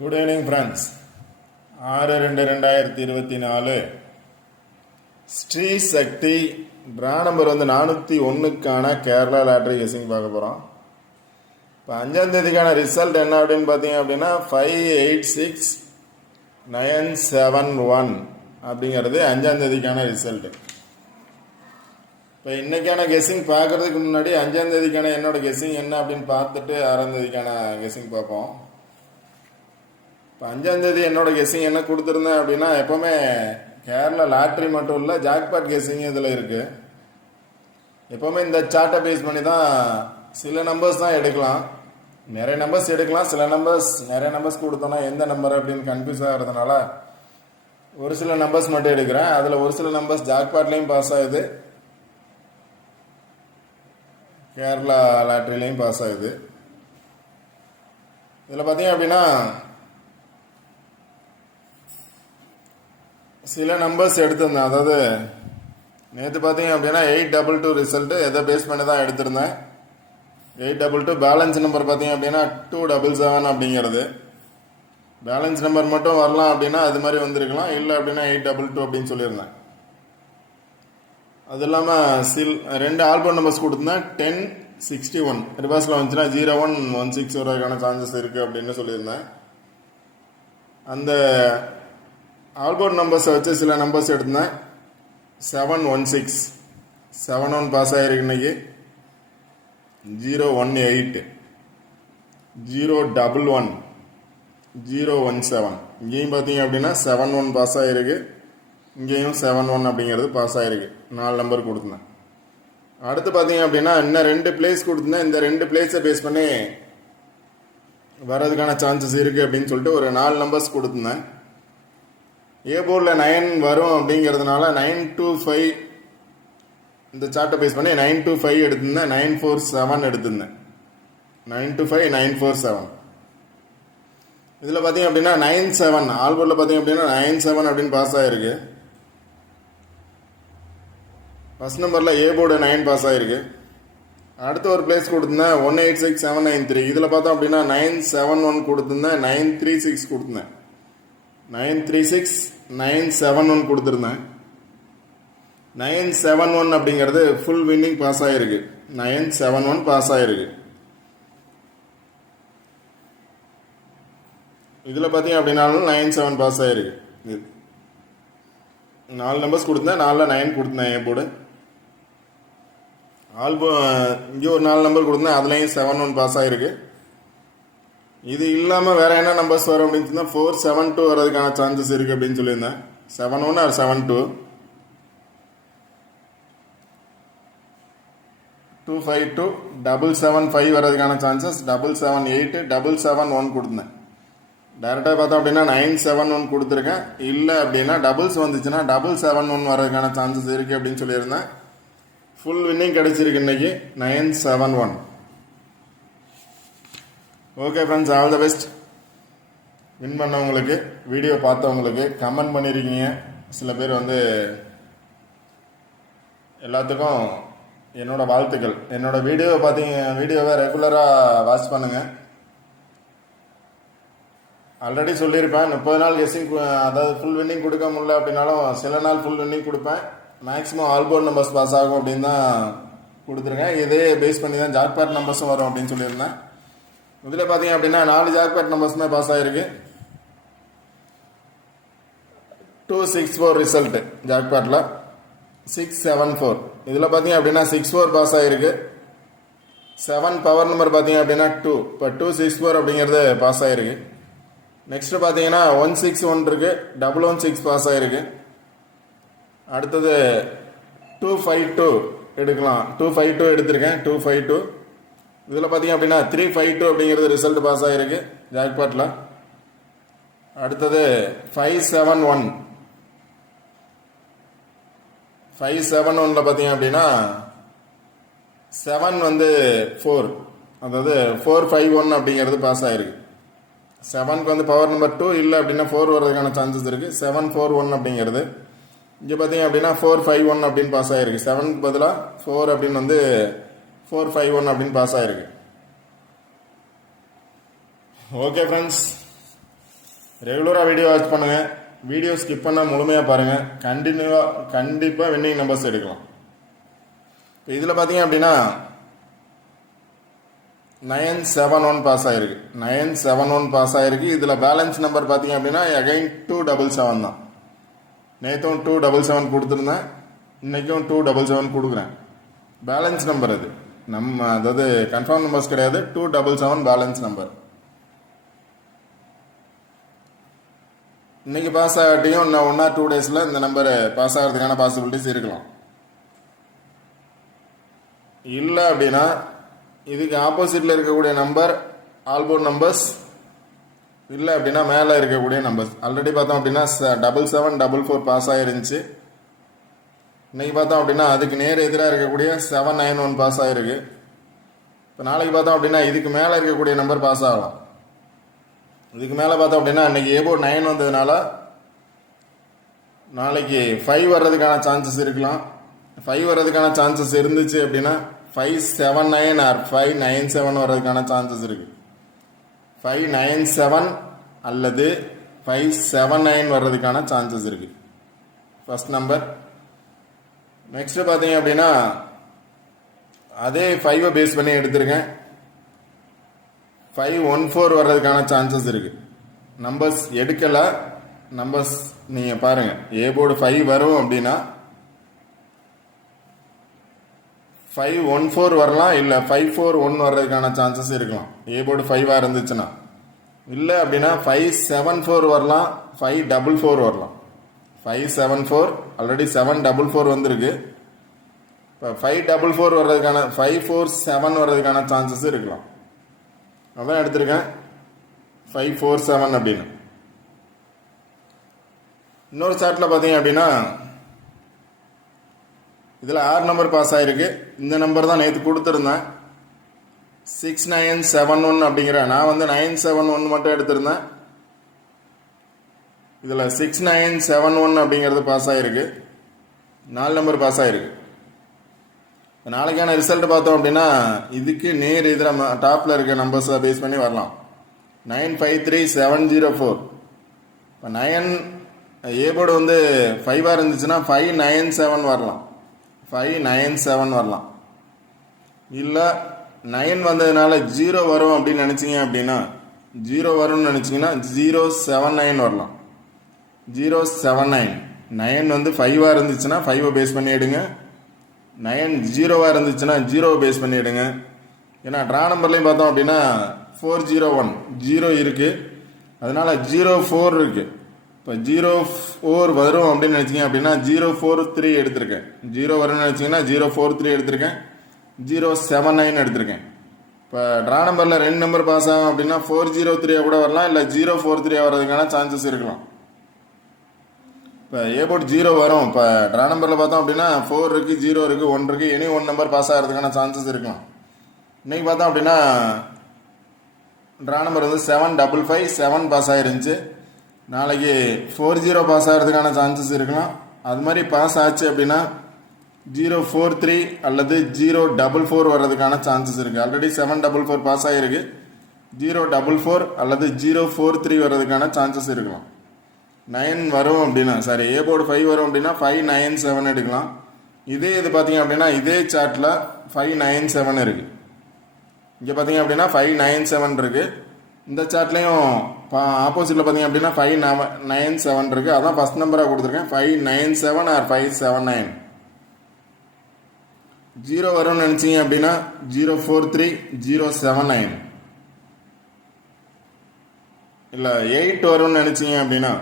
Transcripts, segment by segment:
Good evening friends. 6/2/2024 Sri Sakthi draw number 401க்கான Kerala lottery guessing பார்க்க போகிறோம். இப்போ 5ஆம் தேதிக்கான ரிசல்ட் என்ன அப்படின்னு பார்த்தீங்க அப்படின்னா 586971 அப்படிங்கிறது 5ஆம் தேதிக்கான ரிசல்ட்டு. இப்போ இன்றைக்கான கெஸிங் பார்க்குறதுக்கு முன்னாடி 5ஆம் தேதிக்கான என்னோட கெஸிங் என்ன அப்படின்னு பார்த்துட்டு 6ஆம் தேதிக்கான கெஸிங் பார்ப்போம். இப்போ 5ஆம் தேதி என்னோட கெஸிங் என்ன கொடுத்துருந்தேன் அப்படின்னா, எப்போவுமே கேரளா லாட்ரி மட்டும் இல்லை, ஜாக்பாட் கெஸிங் இதில் இருக்குது. எப்போவுமே இந்த சார்ட்டை பேஸ் பண்ணி தான் சில நம்பர்ஸ் தான் எடுக்கலாம், நிறைய நம்பர்ஸ் எடுக்கலாம். சில நம்பர்ஸ் நிறைய நம்பர்ஸ் கொடுத்தோன்னா எந்த நம்பர் அப்படின்னு கன்ஃபியூஸ் ஆகிறதுனால ஒரு சில நம்பர்ஸ் மட்டும் எடுக்கிறேன். அதில் ஒரு சில நம்பர்ஸ் ஜாக்பாட்லேயும் பாஸ் ஆகுது, கேரளா லாட்ரிலையும் பாஸ் ஆகுது. இதில் பார்த்தீங்க அப்படின்னா சில நம்பர்ஸ் எடுத்திருந்தேன். அதாவது நேற்று பார்த்தீங்க அப்படின்னா 822 ரிசல்ட்டு எதை பேஸ் பண்ணி தான் எடுத்திருந்தேன். 822 பேலன்ஸ் நம்பர் பார்த்தீங்க அப்படின்னா 277 அப்படிங்கிறது. பேலன்ஸ் நம்பர் மட்டும் வரலாம் அப்படின்னா அது மாதிரி வந்திருக்கலாம், இல்லை அப்படின்னா 822 அப்படின்னு சொல்லியிருந்தேன். அது இல்லாமல் ரெண்டு ஆல்பம் நம்பர்ஸ் கொடுத்துருந்தேன். 1061 ரிவர்ஸில் வந்துச்சுன்னா 0116 வரதுக்கான சான்சஸ் இருக்குது அப்படின்னு சொல்லியிருந்தேன். அந்த ஆல்போர்ட் நம்பர்ஸை வச்சு சில நம்பர்ஸ் எடுத்தேன். 716 71 பாஸ் ஆகிருக்கு இன்னைக்கு. 018 011 017 இங்கேயும் பார்த்தீங்க அப்படின்னா 71 பாஸ் ஆகிருக்கு, இங்கேயும் 71 அப்படிங்கிறது பாஸ் ஆகிருக்கு. 4 நம்பர் கொடுத்தேன். அடுத்து பார்த்தீங்க அப்படின்னா இன்னும் 2 பிளேஸ் கொடுத்துருந்தேன். இந்த 2 பிளேஸை பேஸ் பண்ணி வர்றதுக்கான சான்சஸ் இருக்குது அப்படின்னு சொல்லிட்டு ஒரு 4 நம்பர்ஸ் கொடுத்துருந்தேன். ஏ போர்டில் 9 வரும் அப்படிங்கிறதுனால 925 இந்த சார்ட்டை பேஸ் பண்ணி 925 எடுத்திருந்தேன், 947 எடுத்திருந்தேன். 925 947 இதில் பார்த்தீங்க அப்படின்னா 97 ஆல்போர்டில் பார்த்தீங்க அப்படின்னா 97 அப்படின்னு பாஸ் ஆகிருக்கு. ஃபர்ஸ்ட் நம்பரில் ஏ போர்டு 9 பாஸ் ஆகிருக்கு. அடுத்த ஒரு பிளேஸ் கொடுத்துருந்தேன் 186793. இதில் பார்த்தோம் அப்படின்னா 971 கொடுத்துருந்தேன், 936 கொடுத்துருந்தேன். 936 971 கொடுத்துருந்தேன். 971 அப்படிங்கிறது ஃபுல் வின்னிங் பாஸ் ஆகிருக்கு. 971 பாஸ் ஆகிருக்கு. இதில் பார்த்தீங்க அப்படின்னாலும் 97 பாஸ் ஆகிருக்கு. 4 நம்பர்ஸ் கொடுத்தேன், 4ல் 9 கொடுத்தேன். என் போர்டு ஆல்பம் இங்கே ஒரு 4 நம்பர் கொடுத்தேன், அதுலேயும் 71 பாஸ் ஆகிருக்கு. இது இல்லாமல் வேற என்ன நம்பர்ஸ் வரும் அப்படின்னு சொன்னால் 472 வர்றதுக்கான சான்சஸ் இருக்குது அப்படின்னு சொல்லியிருந்தேன். 71 ஆர் 72 252 775 வர்றதுக்கான சான்சஸ், 778 771 கொடுத்தேன். டேரெக்டாக பார்த்தோம் அப்படின்னா 971 கொடுத்துருக்கேன். இல்லை அப்படின்னா டபுள்ஸ் வந்துச்சுன்னா 771 வர்றதுக்கான சான்சஸ் இருக்குது அப்படின்னு சொல்லியிருந்தேன். ஃபுல் வின்னிங் கிடைச்சிருக்கு இன்னைக்கு 971. Okay friends, all the best. Win பண்ணவங்களுக்கு, வீடியோ பார்த்தவங்களுக்கு, கமெண்ட் பண்ணியிருக்கீங்க சில பேர் எல்லாத்துக்கும் என்னோட வாழ்த்துக்கள். என்னோட வீடியோவை ரெகுலராக வாட்ச் பண்ணுங்கள். ஆல்ரெடி சொல்லியிருப்பேன் 30 நாள் கெஸிங், அதாவது ஃபுல் வின்னிங் கொடுக்க முடியல அப்படின்னாலும் சில நாள் ஃபுல் வின்னிங் கொடுப்பேன். மேக்ஸிமம் ஆல்போர்ட் நம்பர்ஸ் பாஸ் ஆகும் அப்படின்னு தான் கொடுத்துருக்கேன். இதே பேஸ் பண்ணி தான் ஜாக்பாட் நம்பர்ஸும் வரும் அப்படின்னு சொல்லியிருந்தேன். இதில் பார்த்தீங்க அப்படின்னா 4 ஜாக்பாட் நம்பர்ஸுமே பாஸ் ஆகிருக்கு. 264 ரிசல்ட்டு ஜாக்பாட்டில் 674. இதில் பார்த்தீங்க அப்படின்னா 64 பாஸ் ஆகிருக்கு. 7 பவர் நம்பர் பார்த்தீங்க அப்படின்னா 2. இப்போ 264 அப்படிங்கிறது பாஸ் ஆகிருக்கு. நெக்ஸ்ட்டு பார்த்தீங்கன்னா 161 இருக்குது, 116 பாஸ் ஆகிருக்கு. அடுத்தது 252 எடுக்கலாம், 252 எடுத்திருக்கேன். 252 இதில் பார்த்தீங்க அப்படின்னா 352 அப்படிங்கிறது ரிசல்ட் பாஸ் ஆகிருக்கு ஜாக்பாட்டில். அடுத்தது 571 பார்த்தீங்க அப்படின்னா 7 4, அதாவது 451 அப்படிங்கிறது பாஸ் ஆகிருக்கு. 7க்கு பவர் நம்பர் 2, இல்லை அப்படின்னா 4 வர்றதுக்கான சான்சஸ் இருக்குது. 741 அப்படிங்கிறது இங்கே பார்த்தீங்க அப்படின்னா 451 அப்படின்னு பாஸ் ஆகிருக்கு. 7க்கு பதிலாக 4 அப்படின்னு 451 அப்படின்னு பாஸ் ஆகிருக்கு. ஓகே ஃப்ரெண்ட்ஸ், ரெகுலராக வீடியோ வாட்ச் பண்ணுங்கள். வீடியோ ஸ்கிப் பண்ணால் முழுமையாக பாருங்கள். கண்டிப்பாக வின்னிங் நம்பர்ஸ் எடுக்கலாம். இப்போ இதில் பார்த்தீங்க அப்படின்னா 971 பாஸ் ஆகிருக்கு. 971 பாஸ் ஆகிருக்கு. இதில் பேலன்ஸ் நம்பர் பார்த்தீங்க அப்படின்னா அகைன் 277 தான். நேற்றும் 277 கொடுத்துருந்தேன், இன்றைக்கும் 277 கொடுக்குறேன். பேலன்ஸ் நம்பர் அது நம்ம, அதாவது கன்ஃபார்ம் நம்பர்ஸ் கிடையாது. 277 பேலன்ஸ் நம்பர். இன்னைக்கு பாஸ் ஆகட்டையும் இன்னும் 1 or 2 டேஸில் இந்த நம்பர் பாஸ் ஆகிறதுக்கான பாசிபிலிட்டிஸ் இருக்கலாம். இல்லை அப்படின்னா இதுக்கு ஆப்போசிட்டில் இருக்கக்கூடிய நம்பர் ஆல்போர்ட் நம்பர்ஸ், இல்லை அப்படின்னா மேலே இருக்கக்கூடிய நம்பர்ஸ். ஆல்ரெடி பார்த்தோம் அப்படின்னா 7744 பாஸ் ஆகிருந்துச்சு. இன்னைக்கு பார்த்தோம் அப்படின்னா அதுக்கு நேர் எதிராக இருக்கக்கூடிய 791 பாஸ் ஆகிருக்கு. இப்போ நாளைக்கு பார்த்தோம் அப்படின்னா இதுக்கு மேலே இருக்கக்கூடிய நம்பர் பாஸ் ஆகலாம். இதுக்கு மேலே பார்த்தோம் அப்படின்னா இன்னைக்கு ஏபோ 9 வந்ததுனால நாளைக்கு 5 வர்றதுக்கான சான்சஸ் இருக்கலாம். 5 வர்றதுக்கான சான்சஸ் இருந்துச்சு அப்படின்னா 579 ஆர் 597 வர்றதுக்கான சான்சஸ் இருக்கு. 597 அல்லது 579 வர்றதுக்கான சான்சஸ் இருக்கு. First number. நெக்ஸ்ட் பார்த்தீங்க அப்படின்னா அதே 5 பேஸ் பண்ணி எடுத்திருக்கேன். 514 வர்றதுக்கான சான்சஸ் இருக்கு. நம்பர்ஸ் எடுக்கல, நம்பர்ஸ் நீங்கள் பாருங்க. ஏ போர்டு 5 வரும் அப்படின்னா 514 வரலாம், இல்லை 541 வர்றதுக்கான சான்சஸ் இருக்கலாம். ஏ போர்டு 5 இருந்துச்சுன்னா. இல்லை அப்படின்னா 574 வரலாம், 544 வரலாம். 574 ஆல்ரெடி 744 வந்திருக்கு. இப்போ 544 வர்றதுக்கான 547 வர்றதுக்கான சான்சஸ் இருக்கலாம். அதான் எடுத்திருக்கேன் 547 அப்படின்னு. இன்னொரு சார்ட்டில் பார்த்தீங்க அப்படின்னா இதில் 6 நம்பர் பாஸ் ஆகிருக்கு. இந்த நம்பர் தான் நேற்று கொடுத்துருந்தேன் 6971 அப்படிங்கிற. நான் வந்து 971 மட்டும் எடுத்திருந்தேன். இதில் 6971 அப்படிங்கிறது பாஸ் ஆகிருக்கு. 4 நம்பர் பாஸ் ஆகிருக்கு. நாளைக்கான ரிசல்ட் பார்த்தோம் அப்படின்னா இதுக்கு நேர் இதில் டாப்பில் இருக்க நம்பர்ஸை பேஸ் பண்ணி வரலாம். 953704. இப்போ 9 ஏ போர்டு வந்து 5 இருந்துச்சுன்னா 597 வரலாம், 597 வரலாம். இல்லை 9 வந்ததுனால 0 வரும் அப்படின்னு நினச்சிங்க அப்படின்னா 0 வரும்னு நினச்சிங்கன்னா 079 வரலாம். 079. 9 வந்து 5 இருந்துச்சுன்னா 5 பேஸ் பண்ணி எடுங்க. 9 0 இருந்துச்சுன்னா 0 பேஸ் பண்ணி எடுங்க. ஏன்னா ட்ரா நம்பர்லையும் பார்த்தோம் அப்படின்னா 401 0 இருக்கு, அதனால 04 இருக்கு. இப்போ 04 வரும் அப்படின்னு நினைச்சிங்க அப்படின்னா 043 எடுத்திருக்கேன். 0 வரும்னு நினைச்சிங்கன்னா 043 எடுத்திருக்கேன், 079 எடுத்திருக்கேன். இப்போ ட்ரா நம்பரில் 2 நம்பர் பாஸ் ஆகும் அப்படின்னா 403 கூட வரலாம், இல்லை 043 வர்றதுக்கான சான்சஸ் இருக்கலாம். இப்போ ஏ போர்ட் 0 வரும். இப்போ ட்ரா நம்பரில் பார்த்தோம் அப்படின்னா 4 இருக்குது, 0 இருக்குது, 1 இருக்குது. எனி 1 நம்பர் பாஸ் ஆகிறதுக்கான சான்சஸ் இருக்கலாம். இன்றைக்கி பார்த்தோம் அப்படின்னா ட்ரா நம்பர் வந்து 7557 பாஸ் ஆகிருந்துச்சு. நாளைக்கு 40 பாஸ் ஆகிறதுக்கான சான்சஸ் இருக்கலாம். அது மாதிரி பாஸ் ஆச்சு அப்படின்னா 043 அல்லது 044 வர்றதுக்கான சான்சஸ் இருக்குது. ஆல்ரெடி 744 பாஸ் ஆகிருக்கு. 044 அல்லது 043 வர்றதுக்கான சான்சஸ் இருக்கலாம். 9 வரும் அப்படின்னா, சாரி, ஏ போர்டு 5 வரும் அப்படின்னா 597 எடுக்கலாம். இதே இது பார்த்தீங்க அப்படின்னா இதே சார்ட்டில் 597 இருக்குது. இங்கே பார்த்தீங்க அப்படின்னா 597 இருக்குது. இந்த சார்ட்லேயும் ஆப்போசிட்டில் பார்த்தீங்க அப்படின்னா 597 இருக்குது. அதான் ஃபஸ்ட் நம்பராக கொடுத்துருக்கேன். 597 ஆர் 579. 0 வரும்னு நினச்சிங்க அப்படின்னா 043 079. இல்லை 8 வரும்னு நினச்சிங்க அப்படின்னா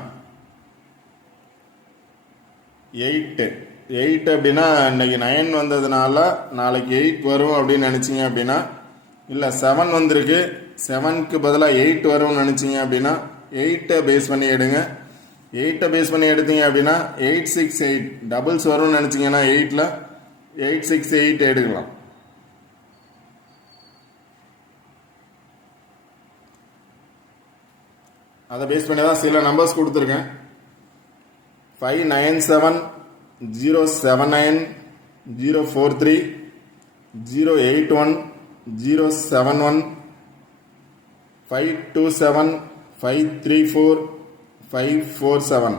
8 அப்படின்னா இன்னைக்கு 9 வந்ததுனால நாளைக்கு 8 வரும் அப்படின்னு நினச்சிங்க அப்படின்னா, இல்லை 7 வந்திருக்கு, 7க்கு பதிலாக 8 வரும்னு நினச்சிங்க அப்படின்னா 8 பேஸ் பண்ணி எடுங்க. 8 பேஸ் பண்ணி எடுத்தீங்க அப்படின்னா 868 டபுள்ஸ் வரும்னு நினச்சிங்கன்னா 8ல் 868 எடுக்கலாம். அதை பேஸ் பண்ணி தான் சில நம்பர்ஸ் கொடுத்துருக்கேன். 597 079 043 081 071 527 534 547.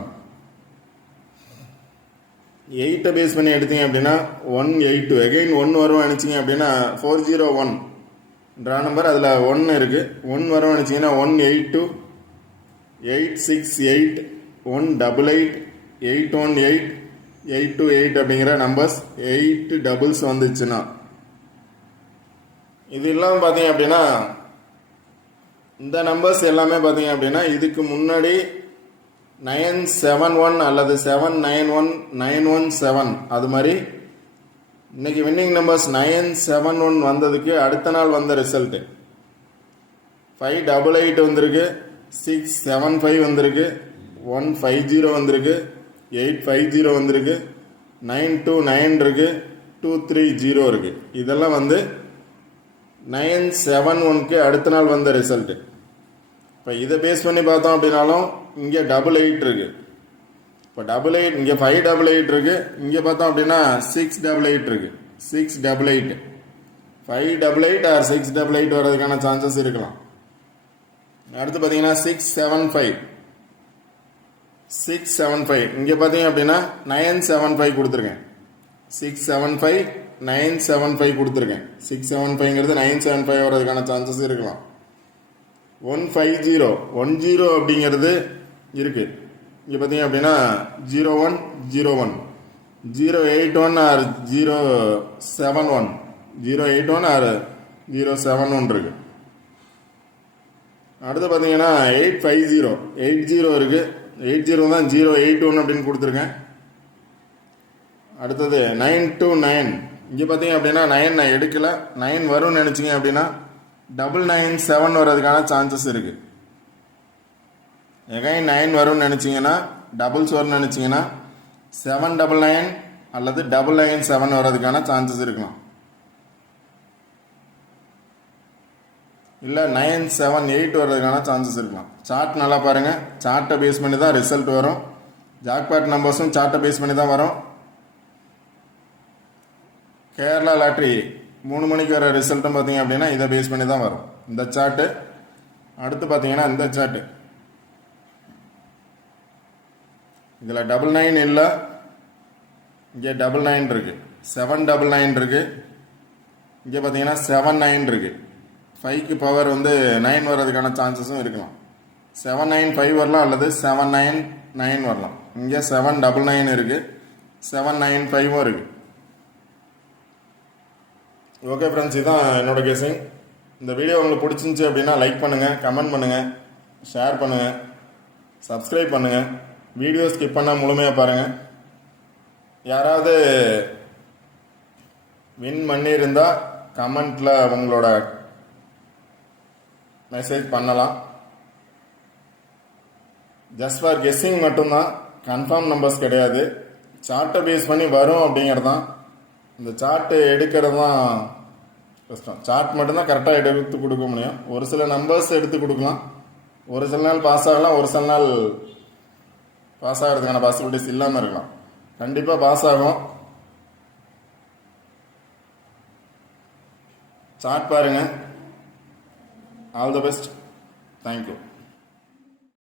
8 பேஸ் பண்ணி எடுத்தீங்க அப்படின்னா 182. அகைன் 1 வரும் நினச்சிங்க அப்படின்னா 401 ட்ரா நம்பர், அதில் 1 இருக்குது. 1 வரும் நினச்சிங்கன்னா 182 868 188 818 828 அப்படிங்கிற நம்பர்ஸ் 8 டபுள்ஸ் வந்துச்சுன்னா, இது இல்லாமல் பார்த்தீங்க அப்படின்னா இந்த நம்பர்ஸ் எல்லாமே பார்த்தீங்க அப்படின்னா இதுக்கு முன்னாடி 971 அல்லது 791 917 அது மாதிரி இன்னைக்கு வின்னிங் நம்பர்ஸ் 971 வந்ததுக்கு அடுத்த நாள் வந்த ரிசல்ட்டு 588 வந்திருக்கு, 675 வந்திருக்கு, 150 வந்திருக்கு, 850 வந்திருக்கு, 929 இருக்கு, 230 இருக்கு. இதெல்லாம் வந்து 971க்கு அடுத்த நாள் வந்த ரிசல்ட்டு. இப்போ இதை பேஸ் பண்ணி பார்த்தோம் அப்படின்னாலும் இங்கே 88 இருக்கு. இப்போ 88 இங்கே 588 இருக்கு. இங்கே பார்த்தோம் அப்படின்னா 688 இருக்கு. 688 588 ஆர் 688 வர்றதுக்கான சான்சஸ் இருக்கலாம். அடுத்து பார்த்தீங்கன்னா 675 இங்கே பார்த்தீங்க அப்படின்னா 975 கொடுத்துருக்கேன். 675 975 கொடுத்துருக்கேன். 675ங்கிறது 975 வர்றதுக்கான சான்சஸ் இருக்கலாம். 150 அப்படிங்கிறது இருக்கு. இங்கே பார்த்தீங்க அப்படின்னா 0101 081 ஆர் 071 081 ஆர் 071 இருக்கு. அடுத்து பார்த்தீங்கன்னா 850 இருக்கு. 80 தான் 081 அப்படின்னு கொடுத்துருக்கேன். அடுத்தது 929 இங்கே பார்த்தீங்க அப்படின்னா 9 நான் எடுக்கல. 9 வரும்னு நினச்சிங்க அப்படின்னா 997 வர்றதுக்கான சான்சஸ் இருக்கு. எகைன் 9 வரும்னு நினச்சிங்கன்னா டபுள்ஸ் வரும்னு நினச்சிங்கன்னா 799 அல்லது 997 வர்றதுக்கான சான்சஸ் இருக்கலாம். இல்லை 978 வர்றதுக்கான சான்சஸ் இருக்கலாம். சார்ட் நல்லா பாருங்கள். சார்ட்டை பேஸ் பண்ணி தான் ரிசல்ட் வரும். ஜாக்பாட் நம்பர்ஸும் சார்ட்டை பேஸ் பண்ணி தான் வரும். கேரளா லாட்ரி 3 மணிக்கு வர ரிசல்ட்டும் பார்த்தீங்க அப்படின்னா இதை பேஸ் பண்ணி தான் வரும் இந்த சார்ட்டு. அடுத்து பார்த்தீங்கன்னா இந்த சார்ட்டு இதில் 99 இல்லை, இங்கே 99 இருக்கு, 799 இருக்கு, இங்கே பார்த்தீங்கன்னா 79 இருக்கு. 5க்கு பவர் வந்து 9 வர்றதுக்கான சான்சஸும் இருக்கலாம். 795 வரலாம் அல்லது 799 வரலாம். இங்கே 799 இருக்கு, 795 இருக்கு. ஓகே ஃப்ரெண்ட்ஸ், இதுதான் என்னோட கெஸிங். இந்த வீடியோ உங்களுக்கு பிடிச்சிருந்துச்சி அப்படின்னா லைக் பண்ணுங்கள், கமெண்ட் பண்ணுங்கள், ஷேர் பண்ணுங்கள், சப்ஸ்கிரைப் பண்ணுங்கள். வீடியோ ஸ்கிப் பண்ணால் முழுமையாக பாருங்கள். யாராவது வின் பண்ணியிருந்தால் கமெண்ட்டில் உங்களோட மெசேஜ் பண்ணலாம். ஜஸ்ட் ஃபார் கெஸ்ஸிங் மட்டும்தான், கன்ஃபார்ம் நம்பர்ஸ் கிடையாது. சார்ட்டை பேஸ் பண்ணி வரும் அப்படிங்கிறது தான். இந்த சார்ட்டு எடுக்கிறது தான் கஷ்டம். சார்ட் மட்டும்தான் கரெக்டாக எடுத்து கொடுக்க முடியும். ஒரு சில நம்பர்ஸ் எடுத்து கொடுக்கலாம். ஒரு சில நாள் பாஸ் ஆகலாம், ஒரு சில நாள் பாஸ் ஆகிறதுக்கான பாசிபிலிட்டிஸ் இல்லாமல் இருக்கலாம். கண்டிப்பாக பாஸ் ஆகும். சார்ட் பாருங்கள். All the best. தேங்க்யூ.